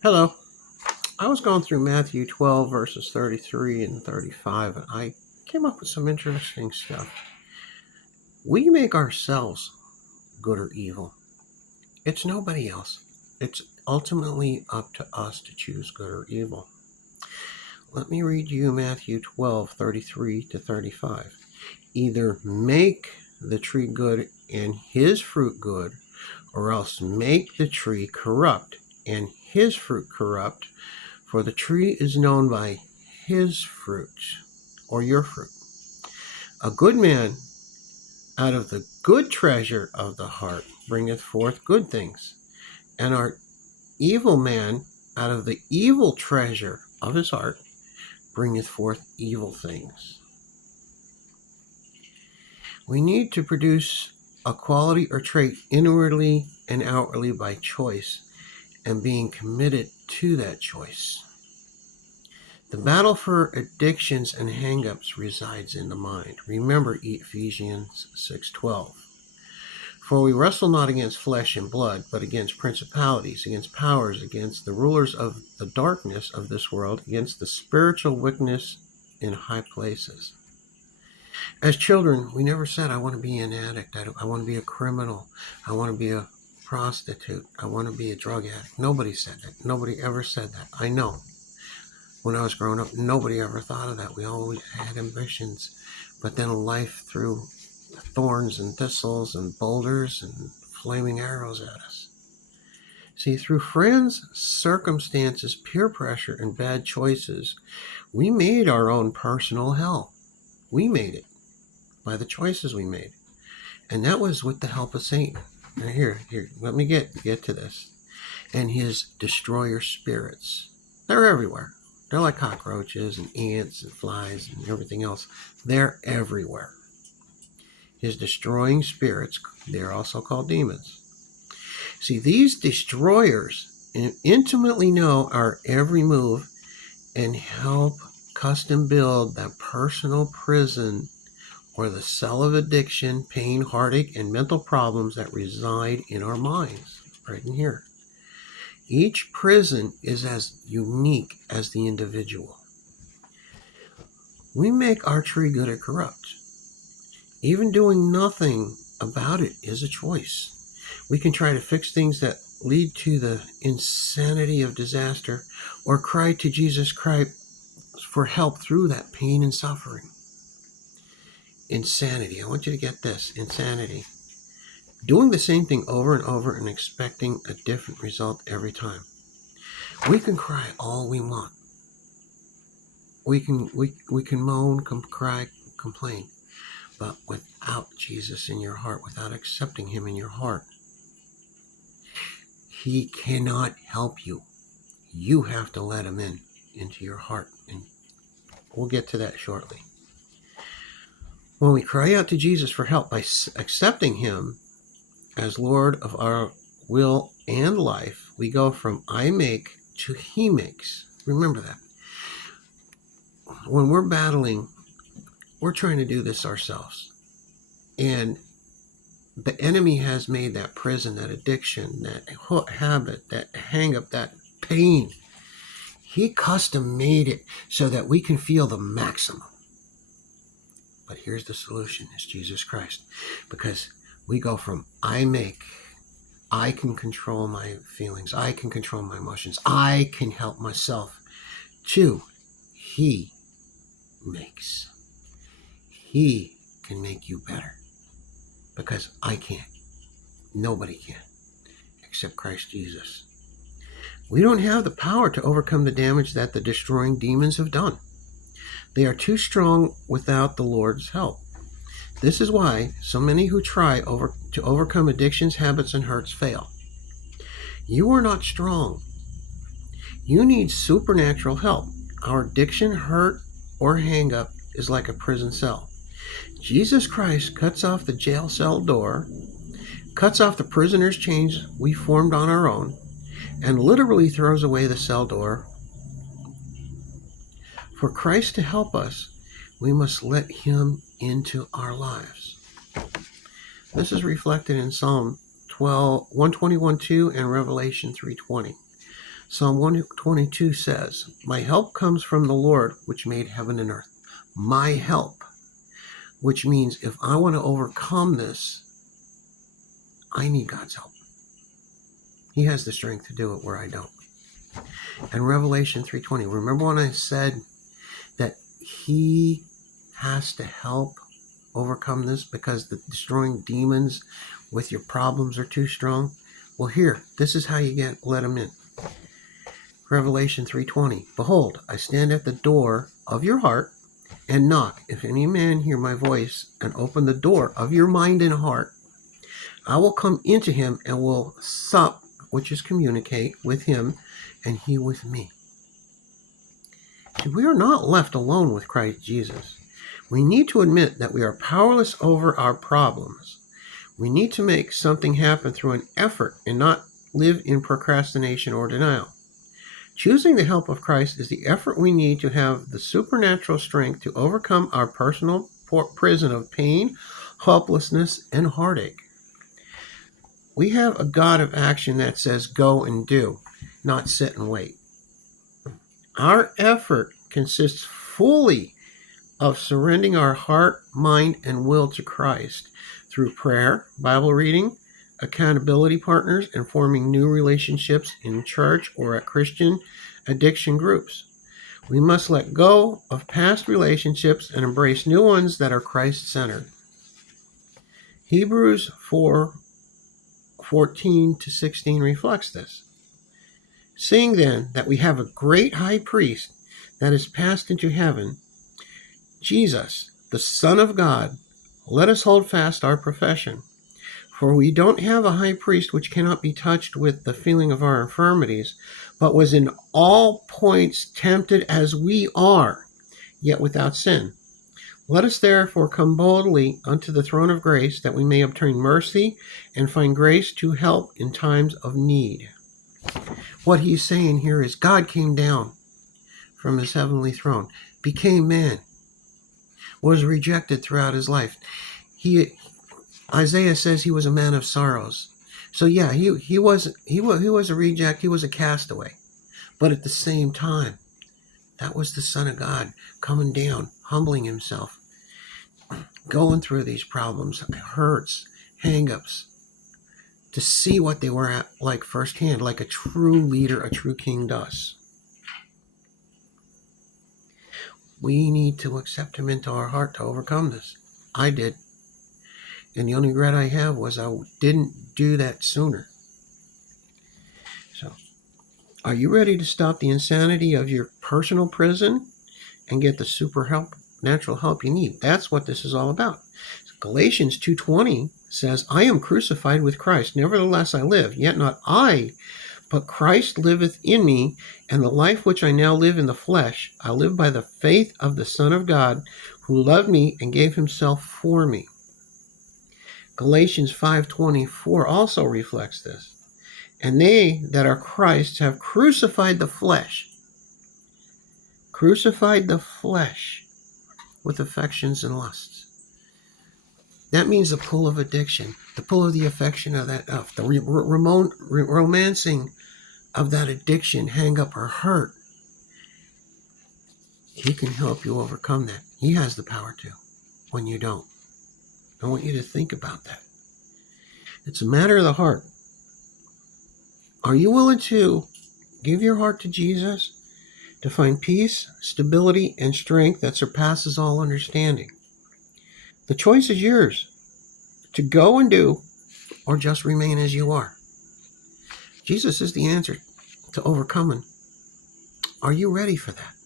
Hello. I was going through Matthew 12, verses 33 and 35, and I came up with some interesting stuff. We make ourselves good or evil. It's nobody else. It's ultimately up to us to choose good or evil. Let me read you Matthew 12, 33 to 35. Either make the tree good and his fruit good, or else make the tree corrupt and his fruit corrupt. For the tree is known by his fruit, or your fruit. A good man out of the good treasure of the heart bringeth forth good things, and our evil man out of the evil treasure of his heart bringeth forth evil things. We need to produce a quality or trait inwardly and outwardly by choice and being committed to that choice. The battle for addictions and hangups resides in the mind. Remember Ephesians 6:12. For we wrestle not against flesh and blood, but against principalities, against powers, against the rulers of the darkness of this world, against the spiritual wickedness in high places. As children, we never said, I want to be an addict, I want to be a criminal, I want to be a prostitute, I want to be a drug addict. Nobody said that. Nobody ever said that. I know. When I was growing up, nobody ever thought of that. We always had ambitions. But then life threw thorns and thistles and boulders and flaming arrows at us. See, through friends, circumstances, peer pressure, and bad choices, we made our own personal hell. We made it by the choices we made. And that was with the help of Satan. Now here, let me get to this. And his destroyer spirits. They're everywhere. They're like cockroaches and ants and flies and everything else. They're everywhere. His destroying spirits, they're also called demons. See, these destroyers intimately know our every move and help custom build that personal prison or the cell of addiction, pain, heartache, and mental problems that reside in our minds, right in here. Each prison is as unique as the individual. We make our tree good or corrupt. Even doing nothing about it is a choice. We can try to fix things that lead to the insanity of disaster, or cry to Jesus Christ for help through that pain and suffering. Insanity. I want you to get this. Insanity. Doing the same thing over and over and expecting a different result every time. We can cry all we want. We can moan, cry, complain. But without Jesus in your heart, without accepting him in your heart, he cannot help you. You have to let him into your heart. And we'll get to that shortly. When we cry out to Jesus for help by accepting him as Lord of our will and life, we go from I make to he makes. Remember that. When we're battling, we're trying to do this ourselves. And the enemy has made that prison, that addiction, that habit, that hang up, that pain. He custom made it so that we can feel the maximum. But here's the solution, is Jesus Christ. Because we go from I make, I can control my feelings, I can control my emotions, I can help myself, to he makes. He can make you better. Because I can't. Nobody can. Except Christ Jesus. We don't have the power to overcome the damage that the destroying demons have done. They are too strong without the Lord's help. This is why so many who try to overcome addictions, habits, and hurts fail. You are not strong. You need supernatural help. Our addiction, hurt, or hang-up is like a prison cell. Jesus Christ cuts off the jail cell door, cuts off the prisoner's chains we formed on our own, and literally throws away the cell door. For Christ to help us, we must let him into our lives. This is reflected in Psalm 121:2 and Revelation 3:20. Psalm 122 says, "My help comes from the Lord, which made heaven and earth." My help, which means if I want to overcome this, I need God's help. He has the strength to do it where I don't. And Revelation 3:20, remember when I said that he has to help overcome this because the destroying demons with your problems are too strong? Well, here, this is how you let him in. Revelation 3:20, "Behold, I stand at the door of your heart and knock. If any man hear my voice and open the door of your mind and heart, I will come into him and will sup," which is communicate, "with him and he with me." See, we are not left alone with Christ Jesus. We need to admit that we are powerless over our problems. We need to make something happen through an effort and not live in procrastination or denial. Choosing the help of Christ is the effort we need to have the supernatural strength to overcome our personal prison of pain, helplessness, and heartache. We have a God of action that says go and do, not sit and wait. Our effort consists fully of surrendering our heart, mind, and will to Christ through prayer, Bible reading, accountability partners, and forming new relationships in church or at Christian addiction groups. We must let go of past relationships and embrace new ones that are Christ-centered. Hebrews 4:14-16 reflects this. "Seeing then that we have a great high priest that is passed into heaven, Jesus, the Son of God, let us hold fast our profession. For we don't have a high priest which cannot be touched with the feeling of our infirmities, but was in all points tempted as we are, yet without sin. Let us therefore come boldly unto the throne of grace, that we may obtain mercy and find grace to help in times of need." What he's saying here is God came down from his heavenly throne, became man, was rejected throughout his life. Isaiah says he was a man of sorrows. So yeah, he was a reject, he was a castaway. But at the same time, that was the Son of God coming down, humbling himself, going through these problems, hurts, hang-ups, to see what they were at like firsthand, like a true leader, a true king does. We need to accept him into our heart to overcome this. I did. And the only regret I have was I didn't do that sooner. So, are you ready to stop the insanity of your personal prison and get the supernatural help you need? That's what this is all about. Galatians 2:20 says, "I am crucified with Christ. Nevertheless I live, yet not I, but Christ liveth in me, and the life which I now live in the flesh, I live by the faith of the Son of God, who loved me and gave himself for me." Galatians 5:24 also reflects this. "And they that are Christ's have crucified the flesh." Crucified the flesh with affections and lusts. That means the pull of addiction, the pull of the affection of that, the romancing of that addiction, hang up or hurt. He can help you overcome that. He has the power to, when you don't. I want you to think about that. It's a matter of the heart. Are you willing to give your heart to Jesus to find peace, stability, and strength that surpasses all understanding? The choice is yours, to go and do, or just remain as you are. Jesus is the answer to overcoming. Are you ready for that?